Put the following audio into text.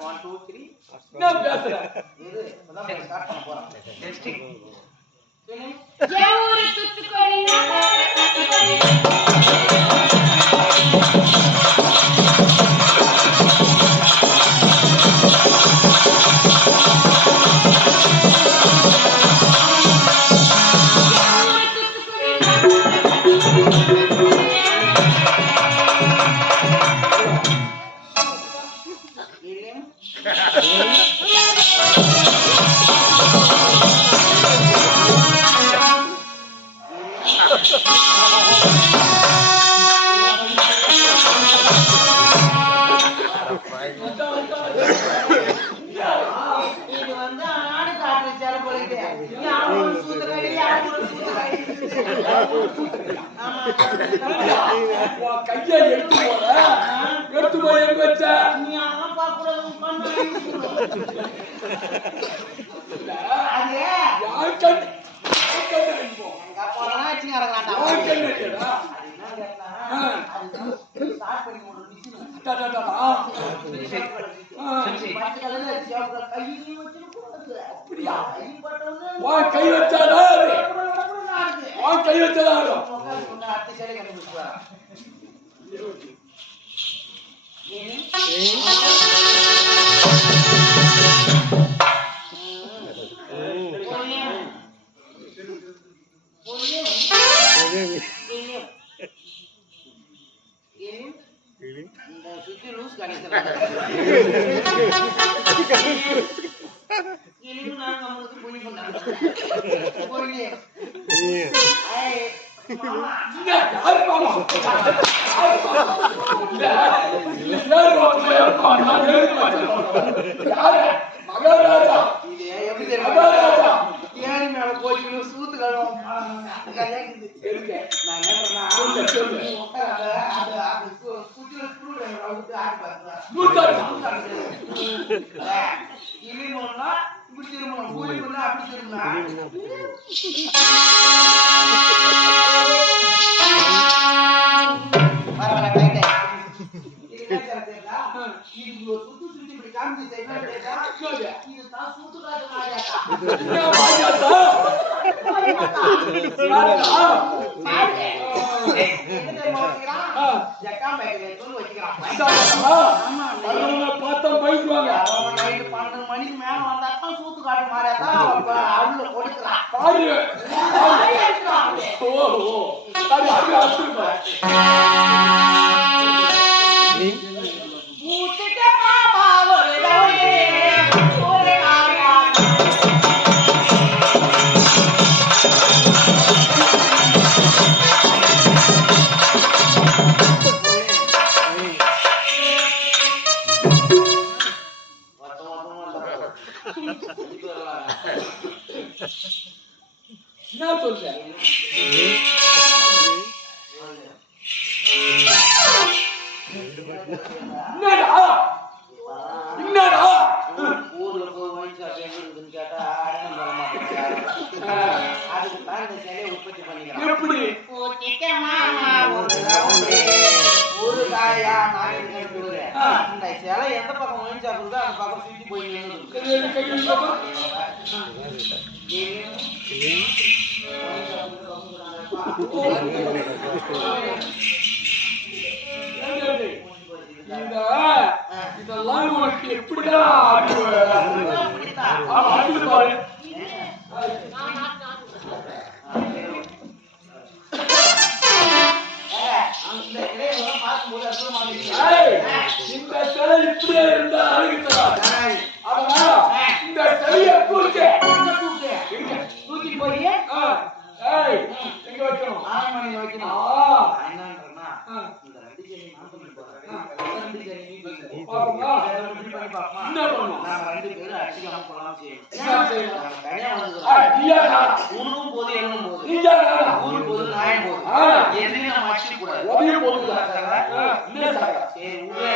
1 2 3 நான் பேசுறேன் இது இப்பதான் ஸ்டார்ட் பண்ண போறோம் நெக்ஸ்ட் ஊரு சுத்துக்கோடி கையை எடுத்து போய் எங்க வச்ச நீ அப்பா கூட அது யார் கண் எங்க அப்பா வச்சு நடக்கறான்டா யார் கண் இல்லடா ஸ்டார்ட் பண்ணி ஒரு நிமிஷம் கை வச்சாடா கை வச்சதா சுத்தி லூஸ் காணிக்கிறேன் நான் நம்மளுக்கு புள்ளி பண்ணாங்க மகாராஜா ஏனி மேல போச்சு சூத்து கழுவோம் நான் என்ன இனிமோன்னா இப்படி திரும்பணும் கூலி பண்ணா அப்படி திரும்பணும் மணிக்கு மேல வந்தா சூத்து காட்டு மாறியாதான் கொடுக்கலாம் என்ன சொல்ற என்னடா ஊர்ல போய் வாங்கி சாப்பிடுன்னு கேட்டா அதுக்கு தான் இந்த சிலையை உற்பத்தி பண்ணிக்கலாம் எப்படி ஒரு காயா நான் இந்த சிலை எந்த பக்கம் வாங்கி சாப்பிடுதோ அந்த பக்கம் சுத்தி போய் இதெல்லாம் உனக்கு எப்படிடா பாரு இந்த சிலை இப்படியே இருந்தா அழுகுதா அதனால இந்த சிலையை தூக்கி போய் எங்க வைக்கணும் ஆனைமணியில வைக்கணும் என்னன்றா இந்த ரெண்டு ஜெனி நான் பண்ணி போறேன் ரெண்டு ஜெனி நீ பாப்பா என்ன பண்ணணும் நாங்க ரெண்டு பேரும் அடிக்காம போலாம் செய்யணும் தனியா வந்து ஊரும் போது என்னும் போது ஊரு போது நாயம் போது எதையும் நம்ம அடிச்சு கூடாது ஒரே போது சரி ஊரே